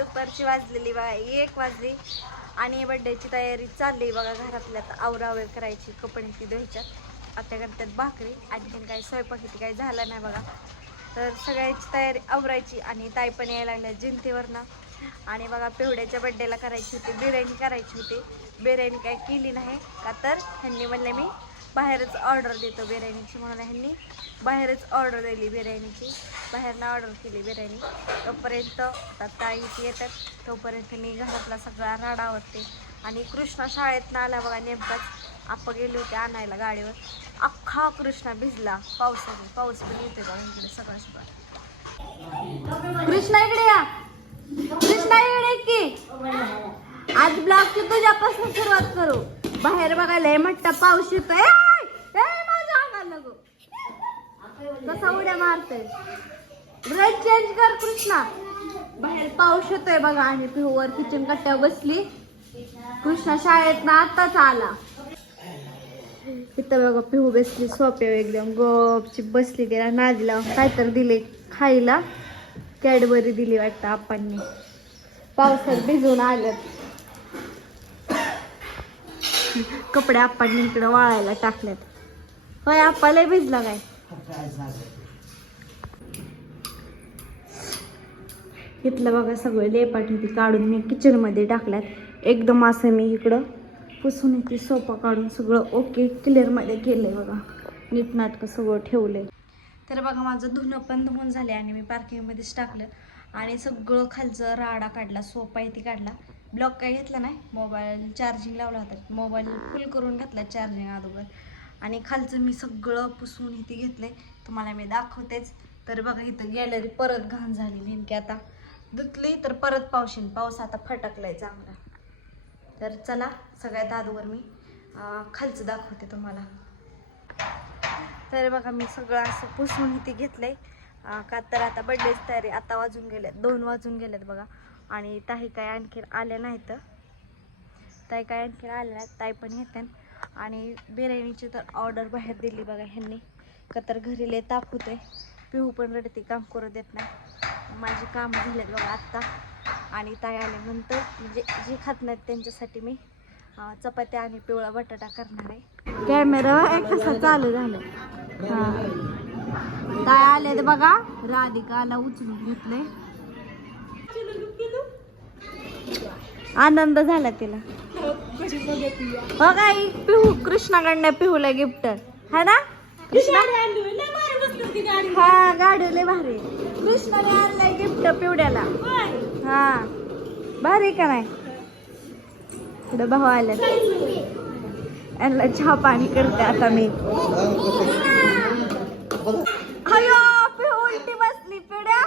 दुपारची वाजलेली बघा एक वाजली. आणि बड्डेची तयारी चालली बघा घरातल्या आवरावर करायची कपडे ती आता करतात भाकरी. आणखीन काही स्वयंपाक इथे काही झाला नाही बघा. तर सगळ्याची तयारी आवरायची आणि ताई पण यायला लागल्या जिंतीवरनं. आणि बघा पेवड्याच्या बड्डेला करायची होती बिर्याणी करायची होती. बिर्याणी काय केली नाही. का तर ह्यांनी म्हणले मी बाहेरच ऑर्डर देतो बिर्याणीची म्हणून ह्यांनी. बाहेरच ऑर्डर दिली बिर्याणीची. बाहेरनं ऑर्डर केली बिर्याणी. तोपर्यंत आता ताई येतात तोपर्यंत मी घरातला सगळा राडा आवरते. आणि कृष्णा शाळेतनं आला बघा नेमकाच आपण गेले होते आणायला गाडीवर. अख्खा कृष्णा भिजला. पावसाने पाऊस पण येतोय बघा इकडे सगळं सगळं. कृष्णा इकडे या. कृष्णा इकडे की. आज ब्लॉगची तुझ्यापासून सुरुवात करू. बाहेर बघायला लय पाऊस येतोय. कसा उड्या मारतोय. ब्रेक चेंज कर कृष्णा. बाहेर पाऊस येतोय बघा आणि पिहूवर किचन कट्ट्यावर बसली. कृष्णा शाळेत ना आताच आला. इथं बघा पिहू बसली सोप्यावर एकदम गपची बसली तिला नादीला काय तर दिले खायला. कॅडबरी दिली वाटतं आपांनी पावसात भिजून आलं कपडे आपांनी इकडे वाळायला टाकल्यात. होय आप्पाला भिजला काय? इथलं बघा सगळे लेपाट होती काढून मी किचनमध्ये टाकल्यात. एकदम असं मी इकडं पुसून इथे सोफा काढून सगळं ओके क्लिअरमध्ये केलंय बघा. नीटनाटकं सगळं ठेवलंय. तर बघा माझं धुणं पण धुवून झाले आणि मी पार्किंगमध्येच टाकलं. आणि सगळं खालचं राडा काढला सोफा इथे काढला. ब्लॉक काही घेतला नाही. मोबाईल चार्जिंग लावला होता. मोबाईल फुल करून घेतला चार्जिंग अगोदर. आणि खालचं मी सगळं पुसून इथे घेतले तुम्हाला मी दाखवतेच. तर बघा इथं गॅलरी परत घाण झाली नेमकी आता. धुतली तर परत पावशीन. पाऊस आता फटकलाय चांगला. तर चला सगळ्यात अगोदर मी खालचं दाखवते तुम्हाला. तर बघा मी सगळं असं पुसून इथे घेतलंय. का तर आता बड्डेच तयारी आता वाजून गेल्यात. दोन वाजून गेल्यात बघा. आणि ताई काय आणखीन आल्या नाहीत. ताई काय आणखीन आल्या नाहीत ताई पण येतात आणि बिर्याणीची तर ऑर्डर बाहेर दिली बघा ह्यांनी. का तर घरी लय ताप होते पिहू पण रडते काम करू देत नाही. माझी कामं झालेत बघा आत्ता. आणि ताई आल्यानंतर म्हणजे जे खात नाहीत त्यांच्यासाठी मी चपात्या आणि पिवळा बटाटा करणार आहे. कॅमेरा कसा चालू झालं. हा. काय आले बघा. राधिकाला उचलून घेतले आनंद झाला तिला. हो बघा पिहू कृष्णाकडनं पिहूला गिफ्ट है ना? कृष्णा हा गाडी लय भारी कृष्णाने आणलाय गिफ्ट पिवड्याला. हा. भारी का नाही? पुढे भाऊ आले यांना चहा पाणी करते आता मी. अयो पिहू उलटी बसली पिढ्या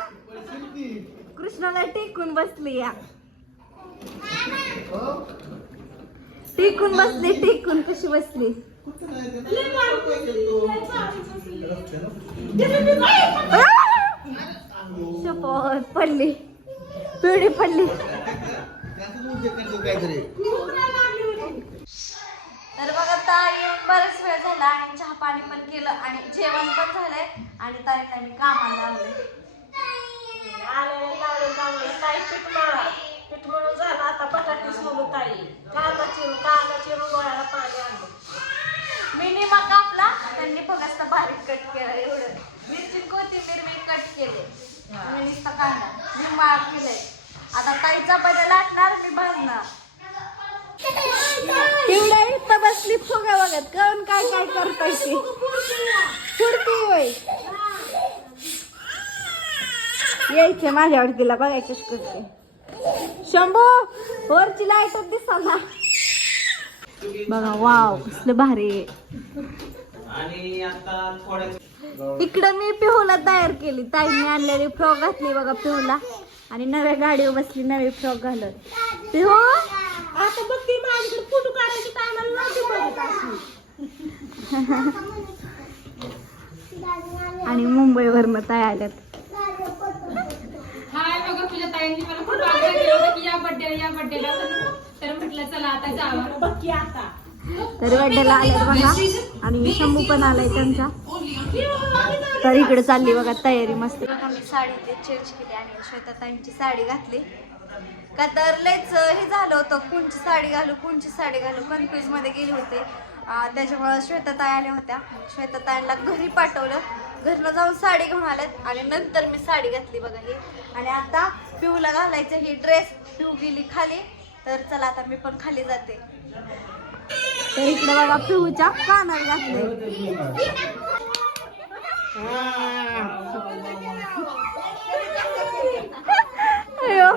कृष्णाला टेकून बसली या. टेकून बसली टेकून कशी बसली? शपथ पडली. पिवडी पडली. तर बघा ताई येऊन बरेच वेळ झाला आणि चहा पाणी पण केलं आणि जेवण पण झालंय आणि ताईला मी कामाला लावले आलेले लावले ताई पीठ आता बटाटे सोलू ताई कांदा चिरून कांदा चिरून डोळ्याला पाणी आणलं. मिनी मग कापला त्यांनी फक्त बारीक कट केलं एवढं. मिरची कोथिंबीर मी कट केले. मी नुसता कांदा. मी माळ केलंय. आता काही बदल लाटणार मी भाजणार. पिवड्या इथं बसली फुगा बघत. कळून काय काय करताय ती? फुडती होय. यायचे माझ्यावर तिला बघाय कशी करते शंभू वरची लाईटच दिसला बघा वाव कसलं भारी इकडं मी पिहूला तयार केली. ताईने आणलेली फ्रॉक घातली बघा पिहूला. आणि नव्या गाडीवर बसली नवी फ्रॉक घालत. पिहू? आता बघ ती माझ्याकडे फोटो काढायची टायमाला नव्हती बघत अशी. आणि मुंबईवरनं ताई आल्यात हाय बघा तुझ्या ताईंनी मला की या बड्डेला या बड्डेला तर म्हटलं चला आता आता तर बड्डेला बघा. आणि शंभू पण आलाय त्यांचा. तर इकडे चालली बघा तयारी मस्त. बघा मी साडी चेंज केली आणि श्वेताताईंची साडी घातली. का तर लयच हे झालं होतं कोणची साडी घालू कोणची साडी घालू कन्फ्युजमध्ये गेले होते. त्याच्यामुळं श्वेताताई आल्या होत्या. श्वेताताईंना घरी पाठवलं. घरनं जाऊन साडी घेऊन आल्यात आणि नंतर मी साडी घातली बघा ही. आणि आता पिऊला घालायचं ही ड्रेस पिऊ गेली खाली. तर चला आता मी पण खाली जाते. तर इकडे बघा पिऊच्या कानात घातले अयो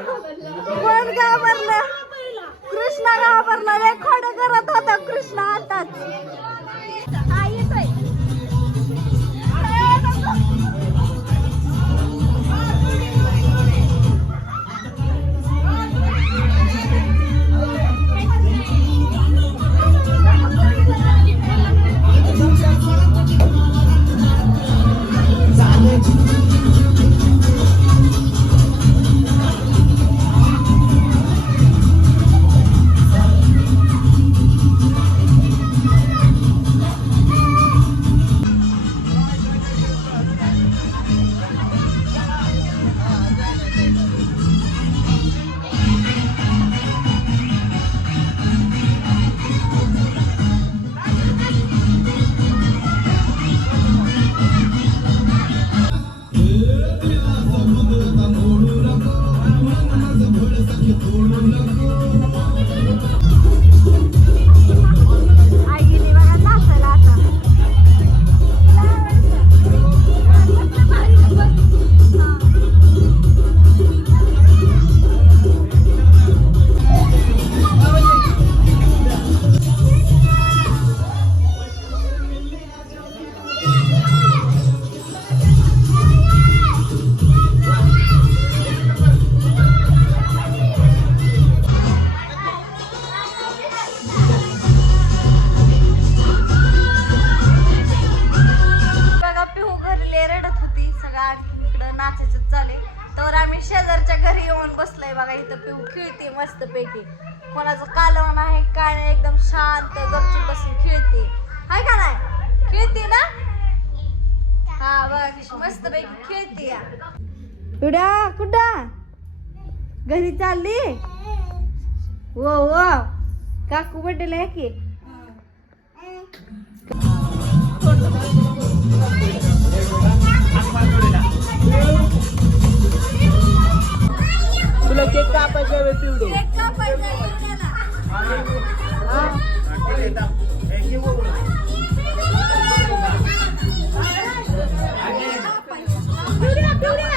कृष्णा घाबरला. लय खोड करत होता कृष्णा आताच इकडं नाचायचं चाले तर आम्ही शेजारच्या घरी येऊन बसलोय बघा इथं पिऊ खेळते मस्त पैकी कोणाचं कालवण आहे काय नाही एकदम शांत गपचूप बसून खेळते. हाय का नाही? खेळते ना? हा बघा मस्त पैकी खेळते या. कुठं? घरी चालली? वो वो काकू बड्डेला आहे की? तुला केक कापायचा वेळ पिवड्या पिवड्या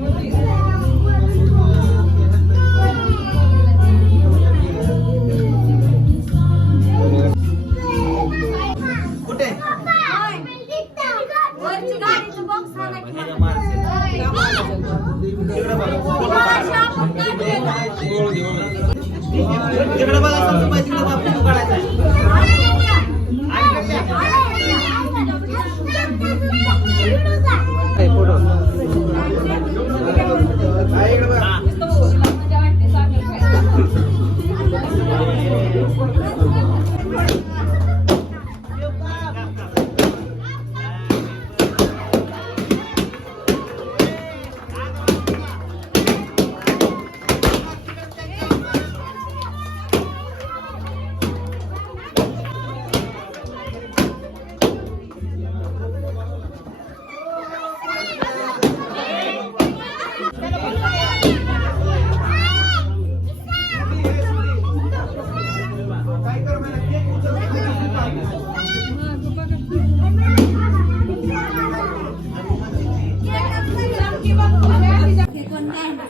तिकडे बघा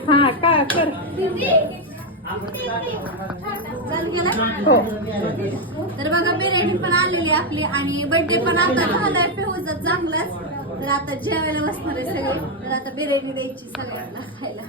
हा का? कर. हो. तर बघा बिर्याणी पण आलेली आहे आपली आणि बर्थडे पण आता झालाय पेहूचा चांगलाच. तर आता जेवायला बसणार आहे सगळे. तर आता बिर्याणी द्यायची सगळ्यांना खायला.